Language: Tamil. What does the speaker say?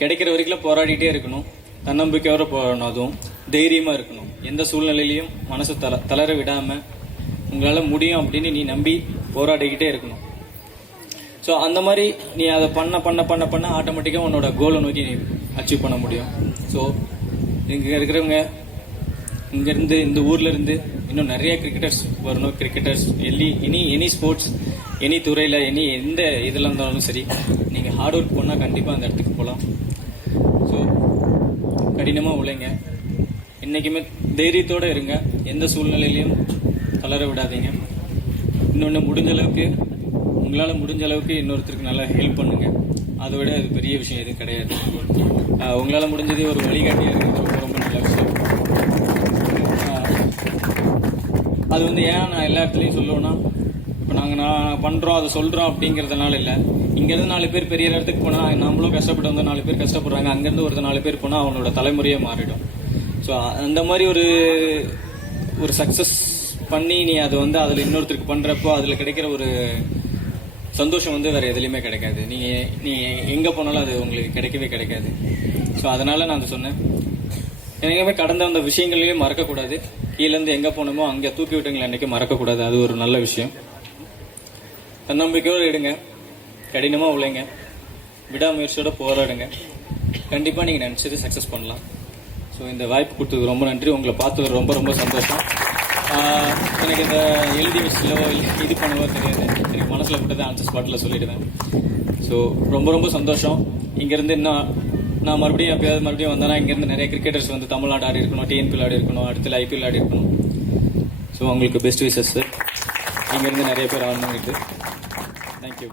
கிடைக்கிற வரைக்கும் போராடிட்டே இருக்கணும், தன்னம்பிக்கையோட போராடணும், அதுவும் தைரியமாக இருக்கணும். எந்த சூழ்நிலையிலையும் மனசு தளர விடாமல் உங்களால் முடியும் அப்படின்னு நீ நம்பி போராடிக்கிட்டே இருக்கணும். ஸோ அந்த மாதிரி நீ அதை பண்ண பண்ண பண்ண பண்ண ஆட்டோமேட்டிக்காக உன்னோட கோலை நோக்கி நீ அச்சீவ் பண்ண முடியும். ஸோ இங்கே இருக்கிறவங்க, இங்கேருந்து இந்த ஊரில் இருந்து இன்னும் நிறைய கிரிக்கெட்டர்ஸ் வரணும். கிரிக்கெட்டர்ஸ் எனி ஸ்போர்ட்ஸ், எனி துறையில், எந்த இதில் இருந்தாலும் சரி, நீங்கள் ஹார்ட் ஒர்க் பண்ணால் கண்டிப்பாக அந்த இடத்துக்கு போகலாம். ஸோ கடினமாக உழைங்க, என்றைக்குமே தைரியத்தோடு இருங்க, எந்த சூழ்நிலையிலையும் தளர விடாதீங்க. இன்னொன்று, முடிஞ்ச அளவுக்கு உங்களால் முடிஞ்ச அளவுக்கு இன்னொருத்தருக்கு நல்லா ஹெல்ப் பண்ணுங்கள். அதை விட அது பெரிய விஷயம் எதுவும் கிடையாது. உங்களால் முடிஞ்சது ஒரு வழிகாட்டியாக இருக்கிறது ரொம்ப ரொம்ப நல்ல விஷயம். அது ஏன் நான் எல்லா இடத்துலையும் சொல்லுவேன்னா, இப்போ நான் பண்ணுறோம், அதை சொல்கிறோம் அப்படிங்கிறதுனால இல்லை. இங்கேருந்து 4 பேர் பெரிய இடத்துக்கு போனால் நம்மளும் கஷ்டப்பட்டு வந்தால் 4 பேர் கஷ்டப்படுறாங்க, அங்கேருந்து ஒரு 4 பேர் போனால் அவனோட தலைமுறையே மாறிடும். ஸோ அந்த மாதிரி ஒரு சக்ஸஸ் பண்ணி நீ அதை அதில் இன்னொருத்தருக்கு பண்ணுறப்போ அதில் கிடைக்கிற ஒரு சந்தோஷம் வேறு எதுலேயுமே கிடைக்காது. நீ எங்கே போனாலும் அது உங்களுக்கு கிடைக்கவே கிடைக்காது. ஸோ அதனால் நான் அதை சொன்னேன். எங்கேயுமே கடந்த அந்த விஷயங்களையே மறக்கக்கூடாது. கீழேருந்து எங்கே போனோமோ அங்கே தூக்கி விட்டவங்களை அன்றைக்கி மறக்கக்கூடாது. அது ஒரு நல்ல விஷயம். தன்னம்பிக்கையோடு எடுங்க, கடினமாக உழைங்க, விடாமுயற்சியோட போராடுங்க. கண்டிப்பாக நீங்கள் நினச்சது சக்ஸஸ் பண்ணலாம். ஸோ இந்த வாய்ப்பு கொடுத்ததுக்கு ரொம்ப நன்றி. உங்களை பார்த்தது ரொம்ப ரொம்ப சந்தோஷம். எனக்கு இந்த எழுதி வச்சுலவோ இல்லை இது பண்ணவோ தெரியாது. எனக்கு மனசில் விட்டதை ஆன்சர் ஸ்பாட்டில் சொல்லிடுவேன். ஸோ ரொம்ப ரொம்ப சந்தோஷம். இங்கேருந்து நான் மறுபடியும் எப்பயாவது வந்தேன்னா இங்கேருந்து நிறைய கிரிக்கெட்டர்ஸ் தமிழ்நாடு ஆடி இருக்கணும், டிஎன்பி ஆடி இருக்கணும், அடுத்த ஐபிஎல் ஆடி இருக்கணும். ஸோ உங்களுக்கு பெஸ்ட் விஷஸ். இங்கேருந்து நிறைய பேர் ஆடணுங்கிட்டு. தேங்க்யூ.